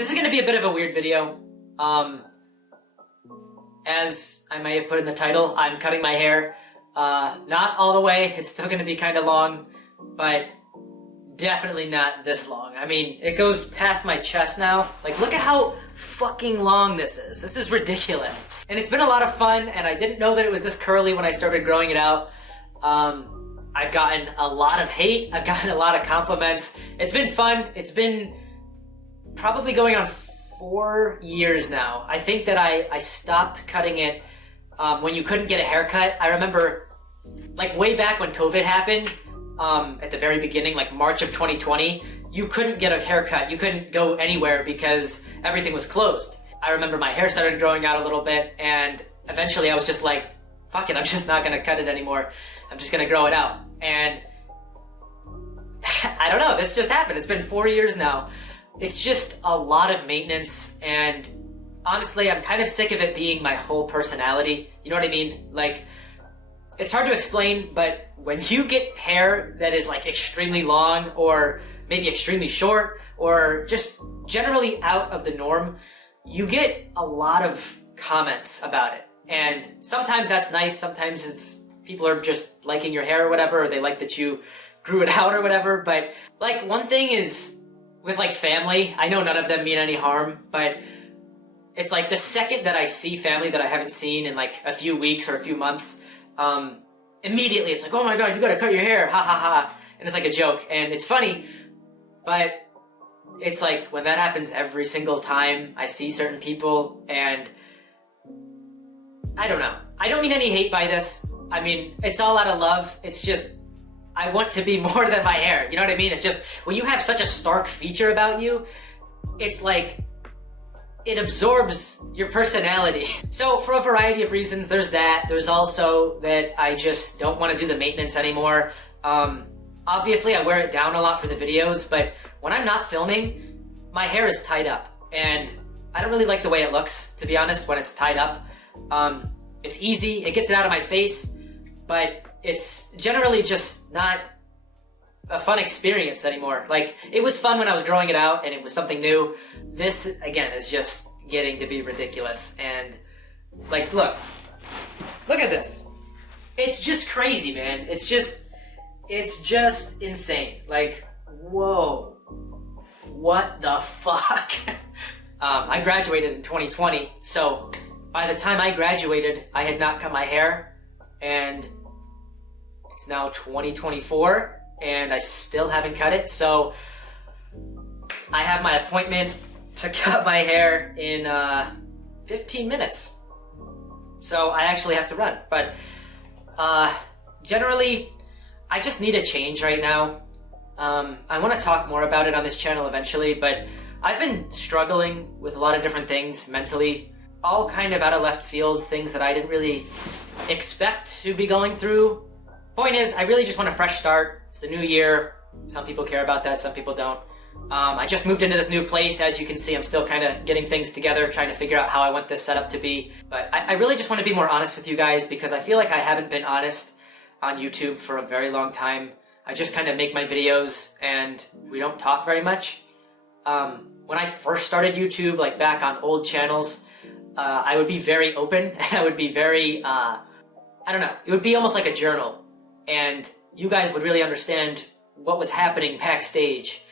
This is going to be a bit of a weird video. As I may have put in the title, I'm cutting my hair. Not all the way, it's still going to be kind of long, but definitely not this long. I mean, it goes past my chest now. Like, look at how fucking long this is. This is ridiculous. And it's been a lot of fun, and I didn't know that it was this curly when I started growing it out. I've gotten a lot of hate. I've gotten a lot of compliments. It's been fun. It's been probably going on 4 years now. I think that I stopped cutting it when you couldn't get a haircut. I remember, like, way back when COVID happened, at the very beginning, like March of 2020, you couldn't get a haircut. You couldn't go anywhere because everything was closed. I remember my hair started growing out a little bit, and eventually I was just like, fuck it, I'm just not gonna cut it anymore. I'm just gonna grow it out. And I don't know, this just happened. It's been 4 years now. It's just a lot of maintenance, and honestly, I'm kind of sick of it being my whole personality. You know what I mean? Like, it's hard to explain, but when you get hair that is like extremely long or maybe extremely short or just generally out of the norm, you get a lot of comments about it. And sometimes that's nice. Sometimes it's people are just liking your hair or whatever, or they like that you grew it out or whatever. But like, one thing is with like family, I know none of them mean any harm, but it's like the second that I see family that I haven't seen in like a few weeks or a few months, immediately it's like, oh my god, you gotta cut your hair, ha ha ha. And it's like a joke, and it's funny, but it's like when that happens every single time I see certain people, and I don't know. I don't mean any hate by this. I mean, it's all out of love. It's just, I want to be more than my hair. You know what I mean? It's just, when you have such a stark feature about you, it's like, it absorbs your personality. So for a variety of reasons, there's that. There's also that I just don't want to do the maintenance anymore. Obviously I wear it down a lot for the videos, but when I'm not filming, my hair is tied up. And I don't really like the way it looks, to be honest, when it's tied up. It's easy, it gets it out of my face, but it's generally just not a fun experience anymore. Like, it was fun when I was growing it out and it was something new. This, again, is just getting to be ridiculous. And, like, look at this. It's just crazy, man. It's just insane. Like, whoa. What the fuck? I graduated in 2020, so by the time I graduated, I had not cut my hair, and it's now 2024, and I still haven't cut it, so I have my appointment to cut my hair in 15 minutes. So I actually have to run, but generally, I just need a change right now. I want to talk more about it on this channel eventually, but I've been struggling with a lot of different things mentally, all kind of out of left field, things that I didn't really expect to be going through. Point is, I really just want a fresh start. It's the new year. Some people care about that, some people don't. I just moved into this new place. As you can see, I'm still kind of getting things together, trying to figure out how I want this setup to be. But I really just want to be more honest with you guys, because I feel like I haven't been honest on YouTube for a very long time. I just kind of make my videos and we don't talk very much. When I first started YouTube, like back on old channels, I would be very open, and I would be very, I don't know, it would be almost like a journal, and you guys would really understand what was happening backstage,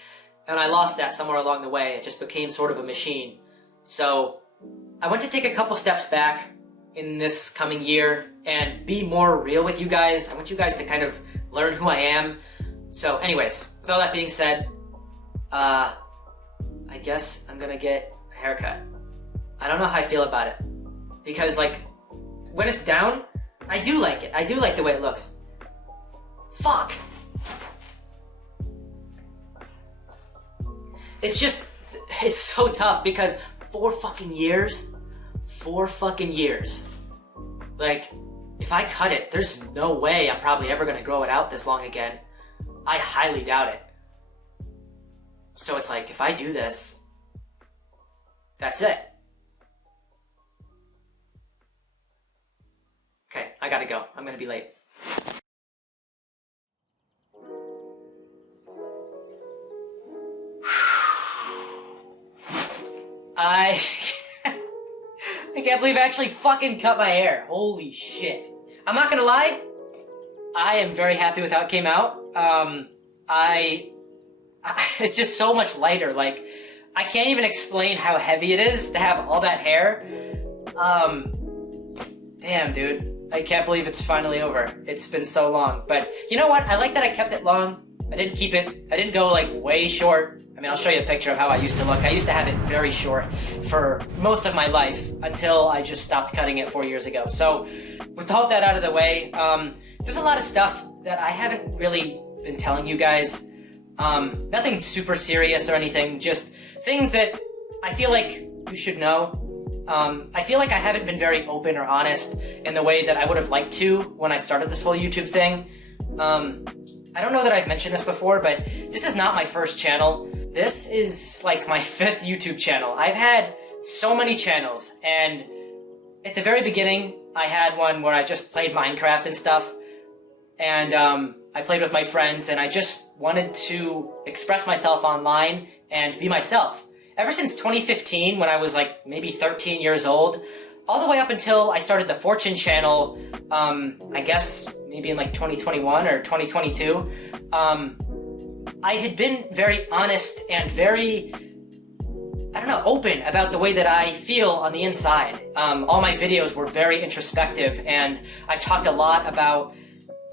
and I lost that somewhere along the way. It just became sort of a machine. So I want to take a couple steps back in this coming year and be more real with you guys. I want you guys to kind of learn who I am. So anyways, with all that being said, I guess I'm gonna get a haircut. I don't know how I feel about it, because like, when it's down, I do like it. I do like the way it looks. Fuck. It's just, it's so tough because 4 fucking years, like, if I cut it, there's no way I'm probably ever gonna grow it out this long again. I highly doubt it. So it's like, if I do this, that's it. Okay, I gotta go. I'm gonna be late. I I can't believe I actually fucking cut my hair. Holy shit. I'm not gonna lie, I am very happy with how it came out. It's just so much lighter. Like, I can't even explain how heavy it is to have all that hair. Damn, dude. I can't believe it's finally over. It's been so long. But you know what? I like that I kept it long. I didn't go like way short. I mean, I'll show you a picture of how I used to look. I used to have it very short for most of my life until I just stopped cutting it 4 years ago. So with all that out of the way, there's a lot of stuff that I haven't really been telling you guys. Nothing super serious or anything, just things that I feel like you should know. I feel like I haven't been very open or honest in the way that I would have liked to when I started this whole YouTube thing. I don't know that I've mentioned this before, but this is not my first channel. This is like my 5th YouTube channel. I've had so many channels, and at the very beginning, I had one where I just played Minecraft and stuff, and I played with my friends, and I just wanted to express myself online and be myself. Ever since 2015, when I was like maybe 13 years old, all the way up until I started the Fortune channel, I guess maybe in like 2021 or 2022, I had been very honest and very, I don't know, open about the way that I feel on the inside. All my videos were very introspective, and I talked a lot about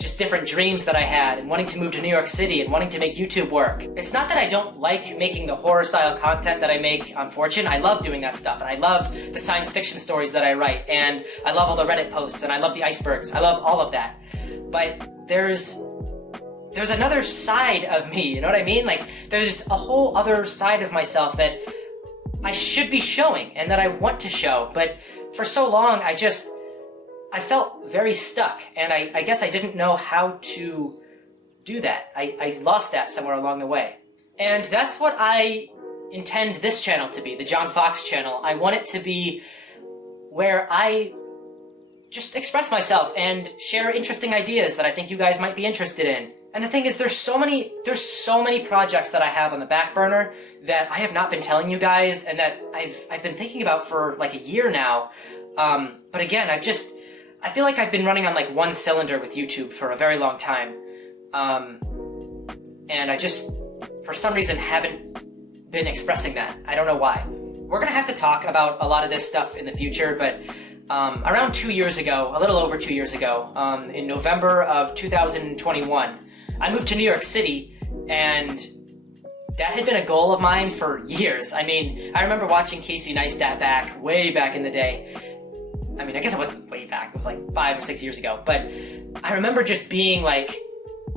just different dreams that I had and wanting to move to New York City and wanting to make YouTube work. It's not that I don't like making the horror style content that I make on Fortune. I love doing that stuff, and I love the science fiction stories that I write, and I love all the Reddit posts, and I love the icebergs. I love all of that. But there's another side of me, you know what I mean? Like, there's a whole other side of myself that I should be showing and that I want to show, but for so long I felt very stuck, and I guess I didn't know how to do that. I lost that somewhere along the way. And that's what I intend this channel to be, the John Fox channel. I want it to be where I just express myself and share interesting ideas that I think you guys might be interested in. And the thing is, there's so many projects that I have on the back burner that I have not been telling you guys, and that I've been thinking about for like a year now. But again, I feel like I've been running on like one cylinder with YouTube for a very long time. And I just, for some reason, haven't been expressing that. I don't know why. We're gonna have to talk about a lot of this stuff in the future, but around 2 years ago, a little over 2 years ago, in November of 2021, I moved to New York City, and that had been a goal of mine for years. I mean, I remember watching Casey Neistat way back in the day. I mean, I guess it wasn't way back, it was like 5 or 6 years ago, but I remember just being like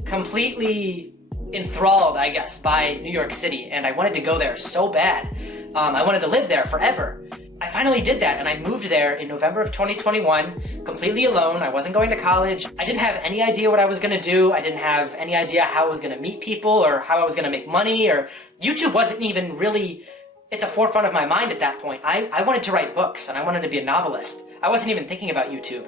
completely enthralled, I guess, by New York City, and I wanted to go there so bad. I wanted to live there forever. I finally did that, and I moved there in November of 2021, completely alone. I wasn't going to college. I didn't have any idea what I was gonna do. I didn't have any idea how I was gonna meet people or how I was gonna make money, or YouTube wasn't even really at the forefront of my mind at that point. I wanted to write books, and I wanted to be a novelist. I wasn't even thinking about YouTube.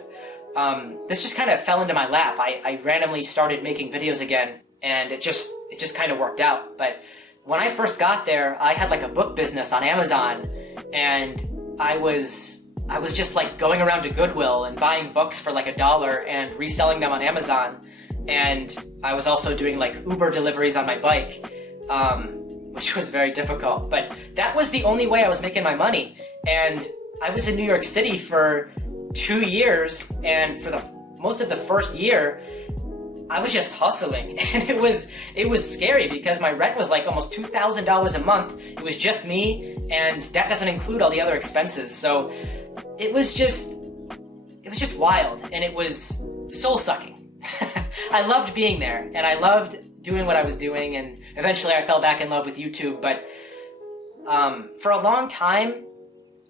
This just kind of fell into my lap. I randomly started making videos again, and it just kind of worked out. But when I first got there, I had like a book business on Amazon, and I was just like going around to Goodwill and buying books for like $1 and reselling them on Amazon. And I was also doing like Uber deliveries on my bike, which was very difficult. But that was the only way I was making my money. And I was in New York City for 2 years, and for most of the first year, I was just hustling, and it was scary because my rent was like almost $2,000 a month. It was just me, and that doesn't include all the other expenses. So it was just wild, and it was soul-sucking. I loved being there, and I loved doing what I was doing, and eventually I fell back in love with YouTube. But for a long time,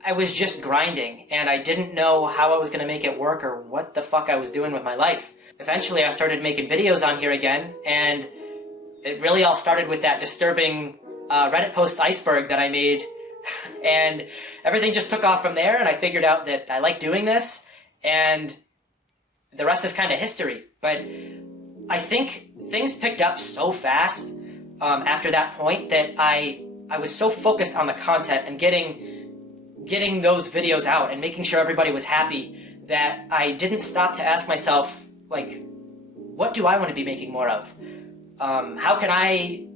I was just grinding, and I didn't know how I was going to make it work or what the fuck I was doing with my life. Eventually, I started making videos on here again, and it really all started with that disturbing Reddit posts iceberg that I made, and everything just took off from there, and I figured out that I like doing this, and the rest is kind of history. But I think things picked up so fast after that point that I was so focused on the content and getting getting those videos out and making sure everybody was happy that I didn't stop to ask myself, like, what do I want to be making more of? How can I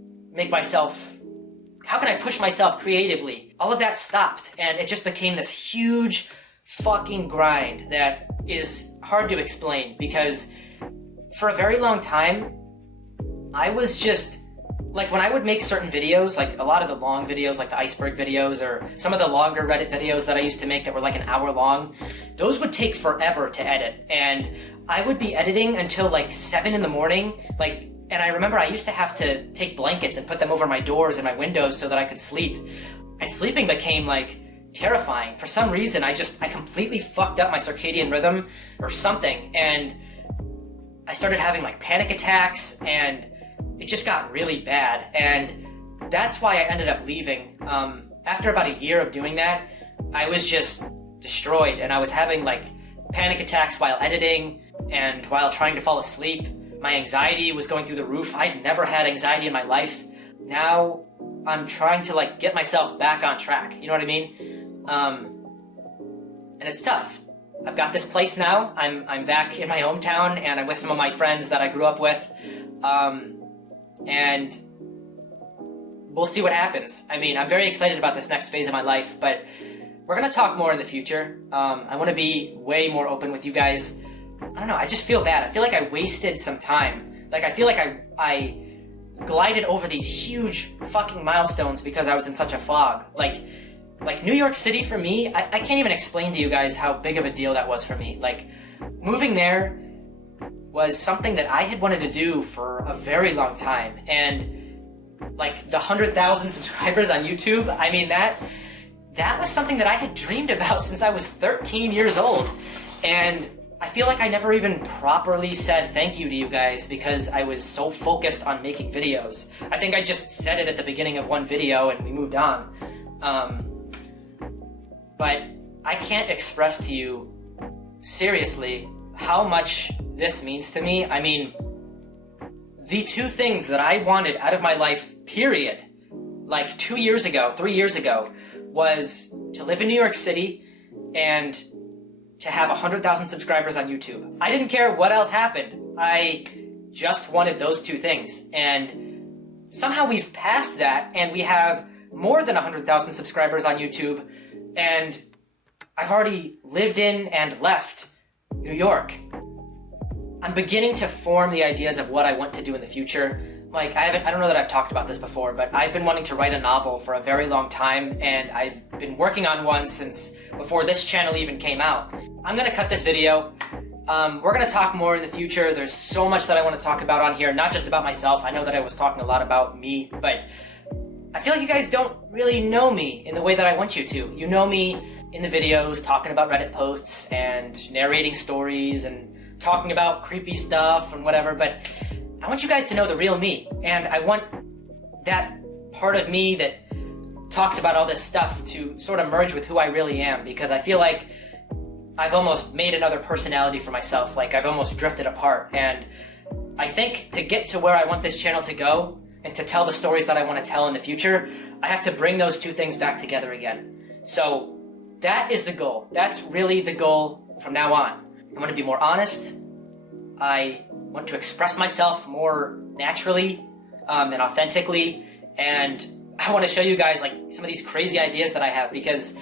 push myself creatively? All of that stopped, and it just became this huge fucking grind that is hard to explain, because for a very long time, I was just, like, when I would make certain videos, like a lot of the long videos, like the iceberg videos, or some of the longer Reddit videos that I used to make that were like an hour long, those would take forever to edit, and I would be editing until like 7 in the morning, and I remember I used to have to take blankets and put them over my doors and my windows so that I could sleep. And sleeping became like terrifying. For some reason, I completely fucked up my circadian rhythm or something. And I started having like panic attacks, and it just got really bad. And that's why I ended up leaving. After about a year of doing that, I was just destroyed, and I was having like panic attacks while editing and while trying to fall asleep. My anxiety was going through the roof. I'd never had anxiety in my life. Now I'm trying to like get myself back on track. You know what I mean? And it's tough. I've got this place now. I'm back in my hometown, and I'm with some of my friends that I grew up with. And we'll see what happens. I mean, I'm very excited about this next phase of my life, but we're gonna talk more in the future. I want to be way more open with you guys. I don't know, I just feel bad. I feel like I wasted some time. Like, I feel like I glided over these huge fucking milestones because I was in such a fog. Like New York City for me, I can't even explain to you guys how big of a deal that was for me. Like, moving there was something that I had wanted to do for a very long time. And like the 100,000 subscribers on YouTube, I mean, that was something that I had dreamed about since I was 13 years old. And I feel like I never even properly said thank you to you guys because I was so focused on making videos. I think I just said it at the beginning of one video and we moved on. But I can't express to you seriously how much this means to me. I mean, the two things that I wanted out of my life, period, like 2 years ago, 3 years ago, was to live in New York City and to have 100,000 subscribers on YouTube. I didn't care what else happened. I just wanted those two things. And somehow we've passed that, and we have more than 100,000 subscribers on YouTube, and I've already lived in and left New York. I'm beginning to form the ideas of what I want to do in the future. Like, I don't know that I've talked about this before, but I've been wanting to write a novel for a very long time, and I've been working on one since before this channel even came out. I'm gonna cut this video. We're gonna talk more in the future. There's so much that I want to talk about on here, not just about myself. I know that I was talking a lot about me, but I feel like you guys don't really know me in the way that I want you to. You know me in the videos, talking about Reddit posts and narrating stories and talking about creepy stuff and whatever, but I want you guys to know the real me, and I want that part of me that talks about all this stuff to sort of merge with who I really am, because I feel like I've almost made another personality for myself, like I've almost drifted apart, and I think to get to where I want this channel to go, and to tell the stories that I want to tell in the future, I have to bring those two things back together again. So that is the goal. That's really the goal from now on. I want to be more honest. I want to express myself more naturally and authentically, and I want to show you guys like some of these crazy ideas that I have, because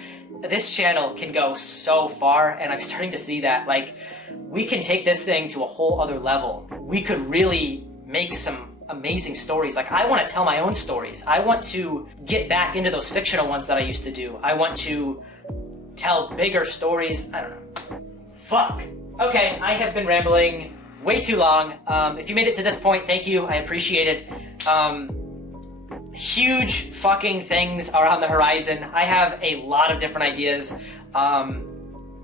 this channel can go so far, and I'm starting to see that like we can take this thing to a whole other level. We could really make some amazing stories. Like, I want to tell my own stories. I want to get back into those fictional ones that I used to do. I want to tell bigger stories. I don't know. Fuck. Okay, I have been rambling way too long. If you made it to this point, thank you. I appreciate it. Huge fucking things are on the horizon. I have a lot of different ideas. I'm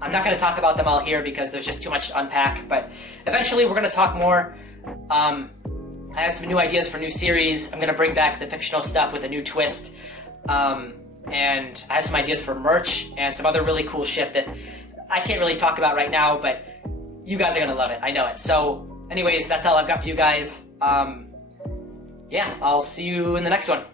not going to talk about them all here because there's just too much to unpack, but eventually we're going to talk more. I have some new ideas for new series. I'm going to bring back the fictional stuff with a new twist. And I have some ideas for merch and some other really cool shit that I can't really talk about right now, but you guys are going to love it. I know it. So anyways, that's all I've got for you guys. Yeah, I'll see you in the next one.